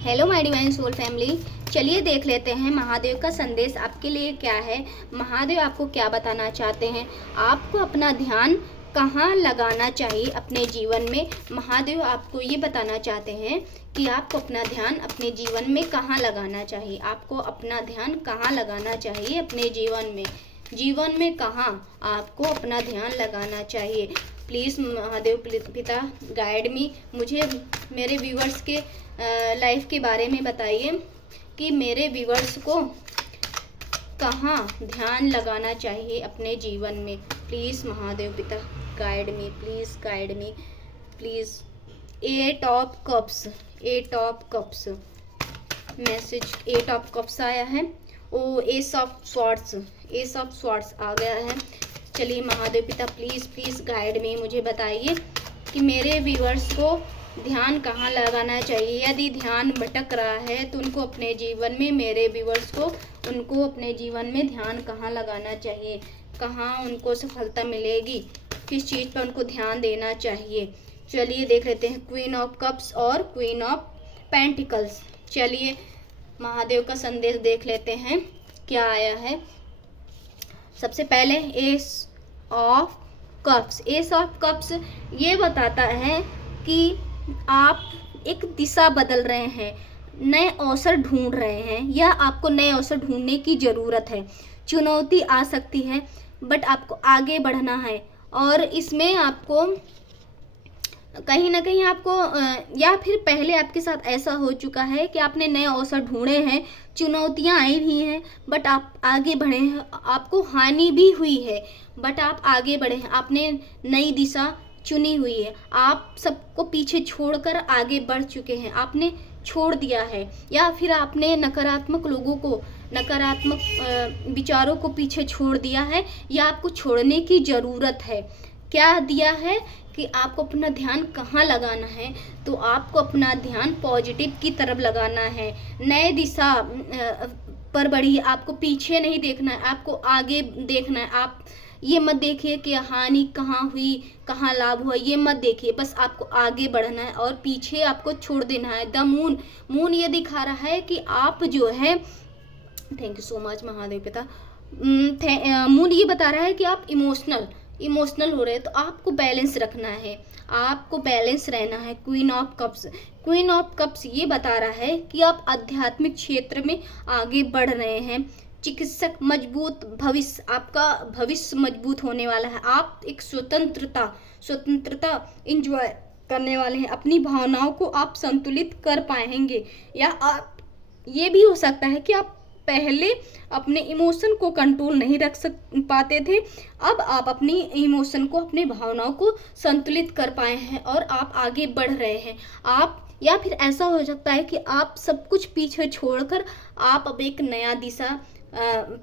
Hello my divine soul family. चलिए देख लेते हैं महादेव का संदेश आपके लिए क्या है। महादेव आपको क्या बताना चाहते हैं, आपको अपना ध्यान कहाँ लगाना चाहिए अपने जीवन में। महादेव आपको ये बताना चाहते हैं कि आपको अपना ध्यान अपने जीवन में कहाँ लगाना चाहिए। आपको अपना ध्यान कहाँ लगाना चाहिए अपने जीवन में कहाँ आपको अपना ध्यान लगाना चाहिए। प्लीज़ महादेव पिता गाइड मी, मुझे मेरे व्यूवर्स के लाइफ के बारे में बताइए कि मेरे व्यूवर्स को कहाँ ध्यान लगाना चाहिए अपने जीवन में। प्लीज़ महादेव पिता guide me, please guide me please. Eight of cups message, eight of cups आया है। ओ एस ऑफ स्वॉर्ड्स आ गया है। चलिए महादेव पिता प्लीज़ गाइड में मुझे बताइए कि मेरे व्यूअर्स को ध्यान कहाँ लगाना चाहिए। यदि ध्यान भटक रहा है तो उनको अपने जीवन में, मेरे व्यूअर्स को उनको अपने जीवन में ध्यान कहाँ लगाना चाहिए, कहाँ उनको सफलता मिलेगी, किस चीज़ पर उनको ध्यान देना चाहिए। चलिए देख लेते हैं क्वीन ऑफ कप्स और क्वीन ऑफ पेंटिकल्स। चलिए महादेव का संदेश देख लेते हैं क्या आया है। सबसे पहले एस ऑफ कप्स ये बताता है कि आप एक दिशा बदल रहे हैं, नए अवसर ढूंढ रहे हैं या आपको नए अवसर ढूंढने की ज़रूरत है। चुनौती आ सकती है बट आपको आगे बढ़ना है और इसमें आपको कहीं ना कहीं आपको या फिर पहले आपके साथ ऐसा हो चुका है कि आपने नए अवसर ढूंढे हैं, चुनौतियां आई भी हैं बट आप आगे बढ़े हैं, आपको हानि भी हुई है बट आप आगे बढ़े हैं, आपने नई दिशा चुनी हुई है, आप सबको पीछे छोड़कर आगे बढ़ चुके हैं, आपने छोड़ दिया है या फिर आपने नकारात्मक लोगों को, नकारात्मक विचारों को पीछे छोड़ दिया है या आपको छोड़ने की ज़रूरत है। क्या दिया है कि आपको अपना ध्यान कहाँ लगाना है, तो आपको अपना ध्यान पॉजिटिव की तरफ लगाना है, नए दिशा पर बढ़िए, आपको पीछे नहीं देखना है, आपको आगे देखना है। आप ये मत देखिए कि हानि कहाँ हुई, कहाँ लाभ हुआ, ये मत देखिए, बस आपको आगे बढ़ना है और पीछे आपको छोड़ देना है। द मून ये दिखा रहा है कि आप जो है, thank you so much Mahadev पिता। मून ये बता रहा है कि आप इमोशनल हो रहे हैं, तो आपको बैलेंस रखना है, आपको बैलेंस रहना है। क्वीन ऑफ कप्स ये बता रहा है कि आप आध्यात्मिक क्षेत्र में आगे बढ़ रहे हैं। चिकित्सक मजबूत भविष्य, आपका भविष्य मजबूत होने वाला है। आप एक स्वतंत्रता इंजॉय करने वाले हैं, अपनी भावनाओं को आप संतुलित कर पाएंगे या आप ये भी हो सकता है कि आप पहले अपने इमोशन को कंट्रोल नहीं रख पाते थे, अब आप अपनी इमोशन को, अपनी भावनाओं को संतुलित कर पाए हैं और आप आगे बढ़ रहे हैं। आप या फिर ऐसा हो सकता है कि आप सब कुछ पीछे छोड़कर आप अब एक नया दिशा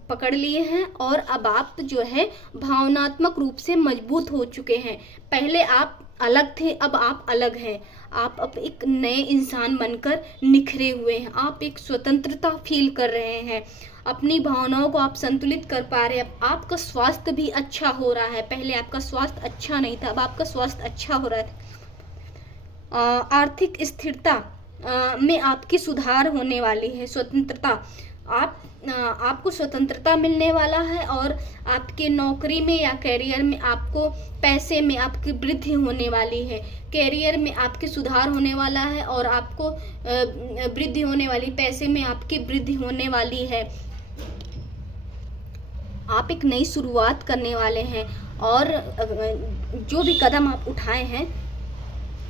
पकड़ लिए हैं और अब आप जो है भावनात्मक रूप से मजबूत हो चुके हैं। पहले आप अलग थे, अब आप अलग हैं, आप अब एक नए इंसान बनकर निखरे हुए हैं, आप एक स्वतंत्रता फील कर रहे हैं, अपनी भावनाओं को आप संतुलित कर पा रहे हैं। आपका स्वास्थ्य भी अच्छा हो रहा है, पहले आपका स्वास्थ्य अच्छा नहीं था, अब आपका स्वास्थ्य अच्छा हो रहा है। आर्थिक स्थिरता में आपकी सुधार होने वाली है। स्वतंत्रता, आपको स्वतंत्रता मिलने वाला है और आपके नौकरी में या करियर में आपको पैसे में आपकी वृद्धि होने वाली है। करियर में आपके सुधार होने वाला है और आपको वृद्धि होने वाली, पैसे में आपकी वृद्धि होने वाली है। आप एक नई शुरुआत करने वाले हैं और जो भी कदम आप उठाए हैं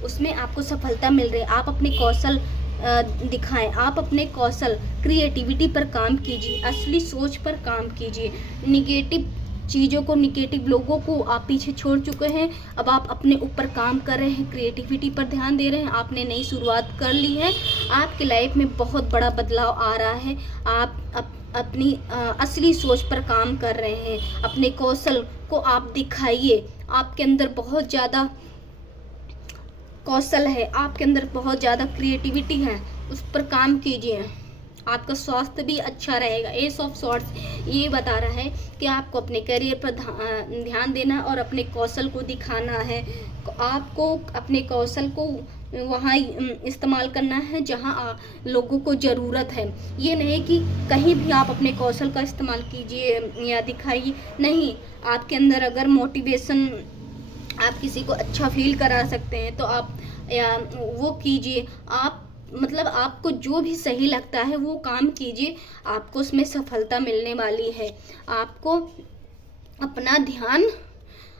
उसमें आपको सफलता मिल रही है। आप अपने कौशल दिखाएं, आप अपने कौशल, क्रिएटिविटी पर काम कीजिए, असली सोच पर काम कीजिए। निगेटिव चीज़ों को, निगेटिव लोगों को आप पीछे छोड़ चुके हैं, अब आप अपने ऊपर काम कर रहे हैं, क्रिएटिविटी पर ध्यान दे रहे हैं, आपने नई शुरुआत कर ली है। आपके लाइफ में बहुत बड़ा बदलाव आ रहा है। आप अपनी असली सोच पर काम कर रहे हैं, अपने कौशल को आप दिखाइए। आपके अंदर बहुत ज़्यादा कौशल है, आपके अंदर बहुत ज़्यादा क्रिएटिविटी है, उस पर काम कीजिए। आपका स्वास्थ्य भी अच्छा रहेगा। एस ऑफ सॉर्ड्स ये बता रहा है कि आपको अपने करियर पर ध्यान देना और अपने कौशल को दिखाना है। आपको अपने कौशल को वहाँ इस्तेमाल करना है जहाँ लोगों को ज़रूरत है। ये नहीं कि कहीं भी आप अपने कौशल का इस्तेमाल कीजिए या दिखाइए, नहीं। आपके अंदर अगर मोटिवेशन, आप किसी को अच्छा फील करा सकते हैं तो आप या वो कीजिए। आप मतलब आपको जो भी सही लगता है वो काम कीजिए, आपको उसमें सफलता मिलने वाली है। आपको अपना ध्यान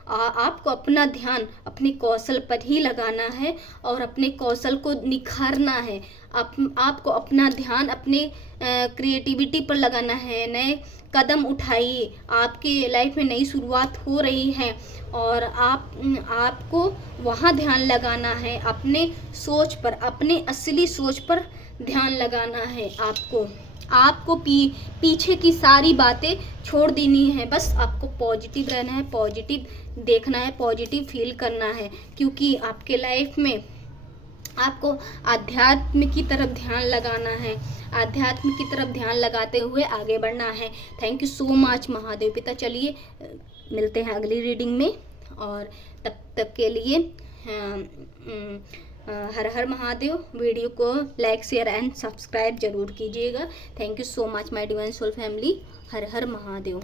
आपको अपना ध्यान अपने कौशल पर ही लगाना है और अपने कौशल को निखारना है। आपको अपना ध्यान अपने क्रिएटिविटी पर लगाना है। नए कदम उठाइए, आपकी लाइफ में नई शुरुआत हो रही है और आपको वहाँ ध्यान लगाना है, अपने सोच पर, अपने असली सोच पर ध्यान लगाना है। आपको पीछे की सारी बातें छोड़ देनी है। बस आपको पॉजिटिव रहना है, पॉजिटिव देखना है, पॉजिटिव फील करना है, क्योंकि आपके लाइफ में आपको आध्यात्म की तरफ ध्यान लगाना है। आध्यात्म की तरफ ध्यान लगाते हुए आगे बढ़ना है। Thank you so much Mahadev पिता। चलिए मिलते हैं अगली रीडिंग में, और तब तक के लिए हर हर महादेव। वीडियो को लाइक, शेयर एंड सब्सक्राइब जरूर कीजिएगा। Thank you so much my divine soul family. हर हर महादेव।